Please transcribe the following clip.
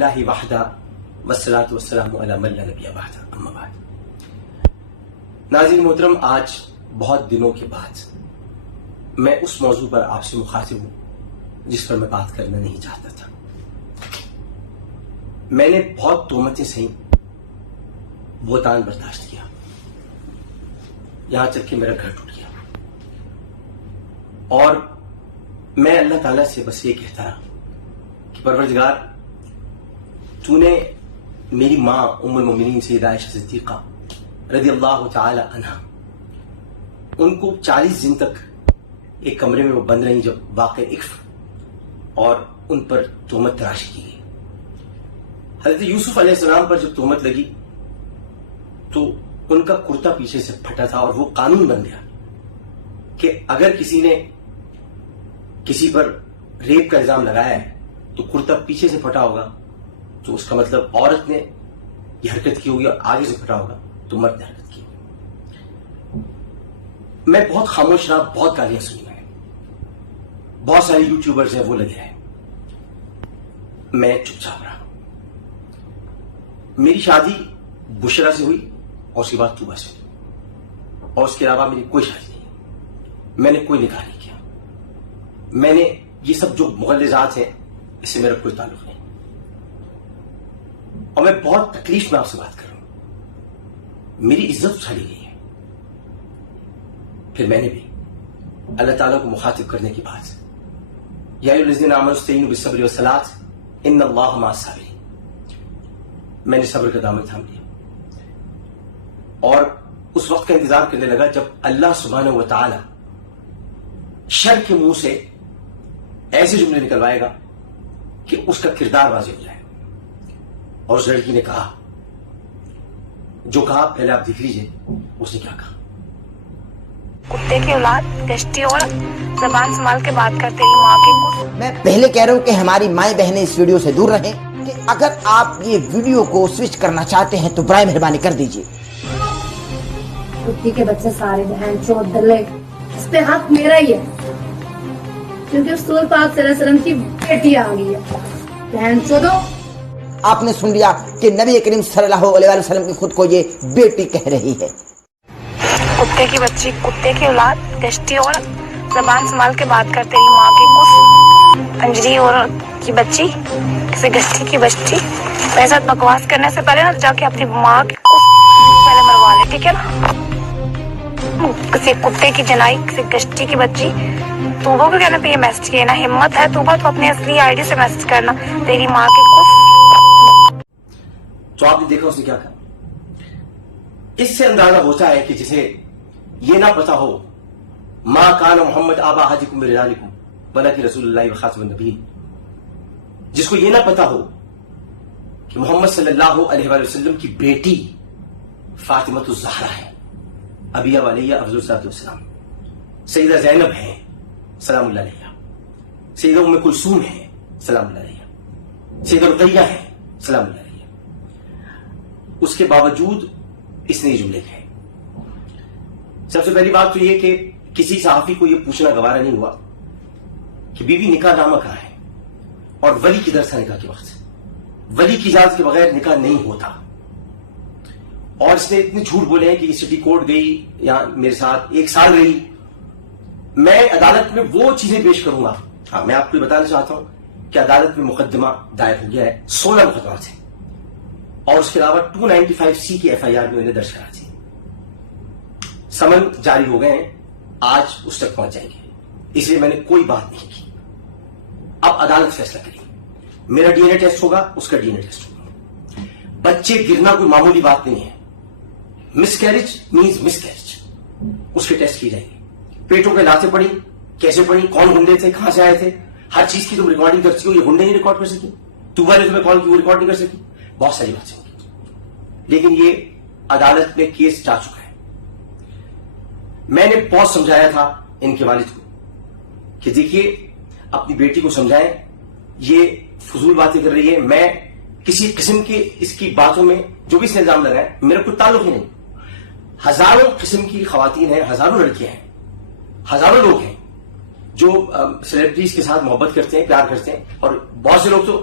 للہ وحدہ والصلاۃ والسلام علی من لا نبی بعدہ اما بعد. ناظرین محترم، آج بہت دنوں کے بعد میں اس موضوع پر آپ سے مخاطب ہوں جس پر میں بات کرنا نہیں چاہتا تھا. میں نے بہت تہمتیں سہیں، بہتان برداشت کیا، یہاں تک کہ میرا گھر ٹوٹ گیا. اور میں اللہ تعالیٰ سے بس یہ کہتا رہا کہ پروردگار، تو نے میری ماں ام المؤمنین سیدہ عائشہ صدیقہ رضی اللہ تعالی عنہا، ان کو 40 دن تک ایک کمرے میں وہ بند رہیں جب واقع عفو اور ان پر تہمت تراشی کی گئی. حضرت یوسف علیہ السلام پر جب تہمت لگی تو ان کا کرتا پیچھے سے پھٹا تھا، اور وہ قانون بن گیا کہ اگر کسی نے کسی پر ریپ کا الزام لگایا ہے تو کرتا پیچھے سے پھٹا ہوگا تو اس کا مطلب عورت نے یہ حرکت کی ہوگی، اور آگے سے پھٹا ہوگا تو مرد نے حرکت کی ہوگی. میں بہت خاموش رہا، بہت گالیاں سنی میں، بہت سارے یوٹیوبرز ہیں وہ لگے ہیں، میں چپ چاپ رہا. میری شادی بشرا سے ہوئی اور اس کے بعد طوبہ سے، اور اس کے علاوہ میری کوئی شادی نہیں، میں نے کوئی نکاح نہیں کیا. میں نے یہ سب جو مغلظات ہیں اس سے میرا کوئی تعلق نہیں، اور میں بہت تکلیف میں آپ سے بات کر رہا ہوں. میری عزت اچھالی گئی ہے. پھر میں نے بھی اللہ تعالیٰ کو مخاطب کرنے کی بات، یا ایھا الذین آمنوا استعینوا بالصبر والصلاۃ ان اللہ مع الصابرین، میں نے صبر کا دامن تھام لیا اور اس وقت کا انتظار کرنے لگا جب اللہ سبحانہ و تعالی شر کے منہ سے ایسے جملے نکلوائے گا کہ اس کا کردار واضح ہو جائے. اور اس لڑکی نے کہا جو کہا، پہلے آپ دیکھ لیجئے اس نے کیا کہا. کتے کی اولاد، گشتی اور زبان سنبھال کے بات کرتے ہی ماں کے کچھ. میں پہلے کہہ رہا ہوں کہ ہماری مائیں بہنیں اس ویڈیو سے دور رہیں، کہ اگر آپ یہ ویڈیو کو سوئچ کرنا چاہتے ہیں تو برائے مہربانی کر دیجئے. کتی کے بچے سارے بہن چود دلے، اس پہ حق میرا ہی ہے کیونکہ رسول پاک صلی اللہ علیہ وسلم کی بیٹی آ گئی ہے. بہن چودو، آپ نے سن لیا کہ نبی کریم صلی اللہ علیہ وسلم کی خود کو یہ بیٹی کہہ رہی ہے. کتے کی بچی، کتے کی اولاد، گشتی اور زبان سنبھال کے بات کرتے ہی ماں کے کچھ. پنجری اور کی بچی، کسی گشتی کی بچی. میرے ساتھ بکواس کرنے سے پہلے نا جا کے اپنی ماں کے کچھ پہلے مروا لے، ٹھیک ہے نا. کسی کتے کی جنائی، کسی گشتی کی بچی. توبہ کو کہنے پہ یہ میسج کیا نا، ہمت ہے توبہ تو اپنی اصلی آئی ڈی سے میسج کرنا، تیری ماں کی کچھ. تو آپ نے دیکھا اس نے کیا کہا. اس سے اندازہ ہوتا ہے کہ جسے یہ نہ پتا ہو ما کان محمد آبا احدکم من رجالکم ولکن رسول اللہ وخاتم النبیین، جس کو یہ نہ پتا ہو کہ محمد صلی اللہ علیہ وآلہ وسلم کی بیٹی فاطمہ الزہرا ہے، ابیہ علیہ افضل الصلاۃ والسلام، سیدہ زینب ہیں سلام اللہ علیہ، سیدہ ام کلثوم ہیں سلام اللہ علیہ، سیدہ رقیہ ہیں سلام اللہ علیہ. اس کے باوجود اس نے یہ جملے کہے. سب سے پہلی بات تو یہ کہ کسی صحافی کو یہ پوچھنا گوارا نہیں ہوا کہ بیوی نکاح نامہ کہاں ہے اور ولی کدھر تھا نکاح کے وقت. ولی کی اجازت کے بغیر نکاح نہیں ہوتا. اور اس نے اتنے جھوٹ بولے ہیں کہ یہ سٹی کورٹ گئی یا میرے ساتھ 1 سال رہی. میں عدالت میں وہ چیزیں پیش کروں گا. ہاں، میں آپ کو بتانا چاہتا ہوں کہ عدالت میں مقدمہ دائر ہو گیا ہے، 16 مقدمات ہیں، اور اس کے علاوہ 295C کی FIR میں انہیں درج کرا دی. سمن جاری ہو گئے ہیں، آج اس تک پہنچ جائیں گے، اس لیے میں نے کوئی بات نہیں کی. اب عدالت فیصلہ کرے گی. میرا DNA ٹیسٹ ہوگا، اس کا DNA ٹیسٹ ہوگا. بچے گرنا کوئی معمولی بات نہیں ہے. مس کیریج مینز مس کیریج، اس کے ٹیسٹ کی جائیں گے. پیٹوں کے لاتے پڑی، کیسے پڑی، کون گنڈے تھے، کہاں سے آئے تھے، ہر چیز کی تم ریکارڈنگ کرتی ہو. یہ گنڈے نہیں ریکارڈ کر سکی، طوبہ نے تمہیں کال کی وہ ریکارڈ نہیں کر سکی. بہت ساری باتیں ہوگی، لیکن یہ عدالت میں کیس جا چکا ہے. میں نے بہت سمجھایا تھا ان کے والد کو کہ دیکھیے اپنی بیٹی کو سمجھائیں، یہ فضول باتیں کر رہی ہے. میں کسی قسم کی اس کی باتوں میں جو بھی اس نے الزام لگائے میرا کوئی تعلق ہی نہیں. ہزاروں قسم کی خواتین ہیں، ہزاروں لڑکیاں ہیں، ہزاروں لوگ ہیں جو سیلیبریٹیز کے ساتھ محبت کرتے ہیں، پیار کرتے ہیں، اور بہت سے لوگ تو